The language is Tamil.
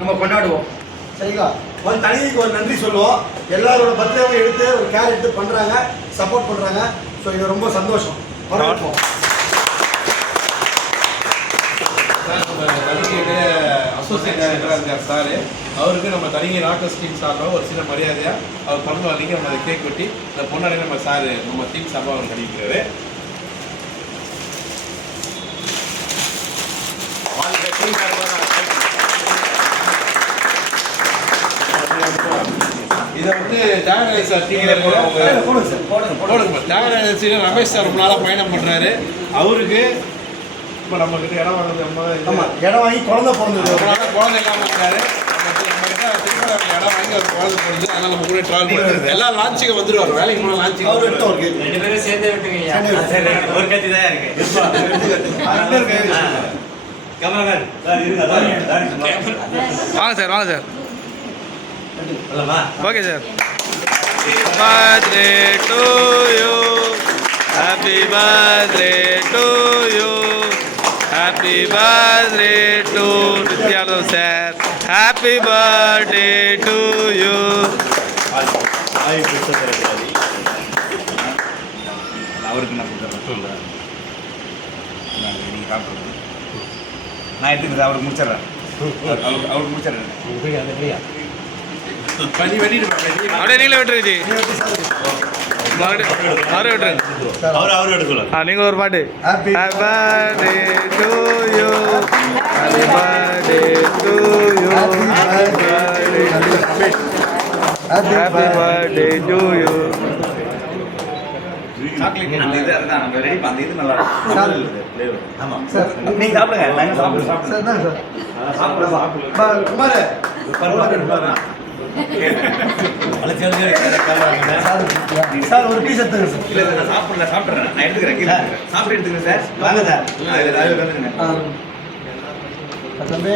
நம்ம கொண்டாடுவோம். சரிங்களா? ஒரு தனிக்கு ஒரு நன்றி சொல்லுவோம். எல்லாரோட பர்த்டேவும் எடுத்து ஒரு கேர் எடுத்து பண்ணுறாங்க, சப்போர்ட் பண்ணுறாங்க. ஸோ இது ரொம்ப சந்தோஷம். வரவேற்போம். தனிகையோட அசோசியேட் டைரக்டராக இருக்கார் சார். அவருக்கு நம்ம தனிகை ராக்கர்ஸ் டீம் சார்பாக ஒரு சின்ன மரியாதையாக அவர் பிறந்த வரலைக்கு நம்ம அதை கேக் வெட்டி இந்த பொண்ணாடி நம்ம சார் நம்ம டீம் சார்பாக அவர் பண்ணிக்கிறாரு. இதை வந்து தியாகராஜ சார் டீமில் போடுங்க. தியாகராஜ சார் ரமேஷ் சார் ரொம்ப நாளாக பயணம் பண்ணுறாரு. அவருக்கு இப்போ நம்ம கிட்ட இடம் வாங்குறது இடம் வாங்கி குழந்தை பிறந்தது குழந்தை இல்லாமல் இருக்காரு. இடம் வாங்கி அவர் குழந்தை பிறந்து அதனால் நம்ம கூட ட்ராவல் பண்ணுறது எல்லாம் லான்ச்சிங்க வந்துடுவார். வேலைக்கு போனால் லான்ச்சிங் அவர் எடுத்து அவருக்கு 2 பேரும் சேர்ந்தே விட்டுங்க. ஒரு கத்தி தான் இருக்கு. கமலகன் வாங்க சார், வாங்க sir. Okay sir. Birthday to you, happy birthday to you, happy birthday to Nityanand sir, happy birthday to you. அவருக்கு நான் சொல்கிறேன். நீங்கள் சாப்பிட்றது நான் எடுத்துக்கிறேன். அவருக்கு முடிச்சிடுறேன். அவருக்கு முடிச்சிடுறேன். பண்ணி வெட்டிட்டு அப்படியே நீங்களே விட்டுருச்சு. அவரே விட்டுருங்க. அவர் எடுக்கலாம். நீங்கள் ஒரு பாட்டு. Happy birthday to you, happy birthday to you, happy birthday to you. அந்த இது அதுதான் நம்ம ரெடி அந்த இது நல்லா இருக்கும். ஆமாம் சார், நீங்கள் சாப்பிடுங்க. நாங்கள் சாப்பிடுங்க. சார் தான் சார் குமார் சார் ஒரு பீஸ் எடுத்துங்க சார். இல்லை நான் சாப்பிட்றேன். நான் எடுத்துக்கிறேன். சாப்பிட்டு எடுத்துக்கிறேன் சார். வாங்க சார். தம்பி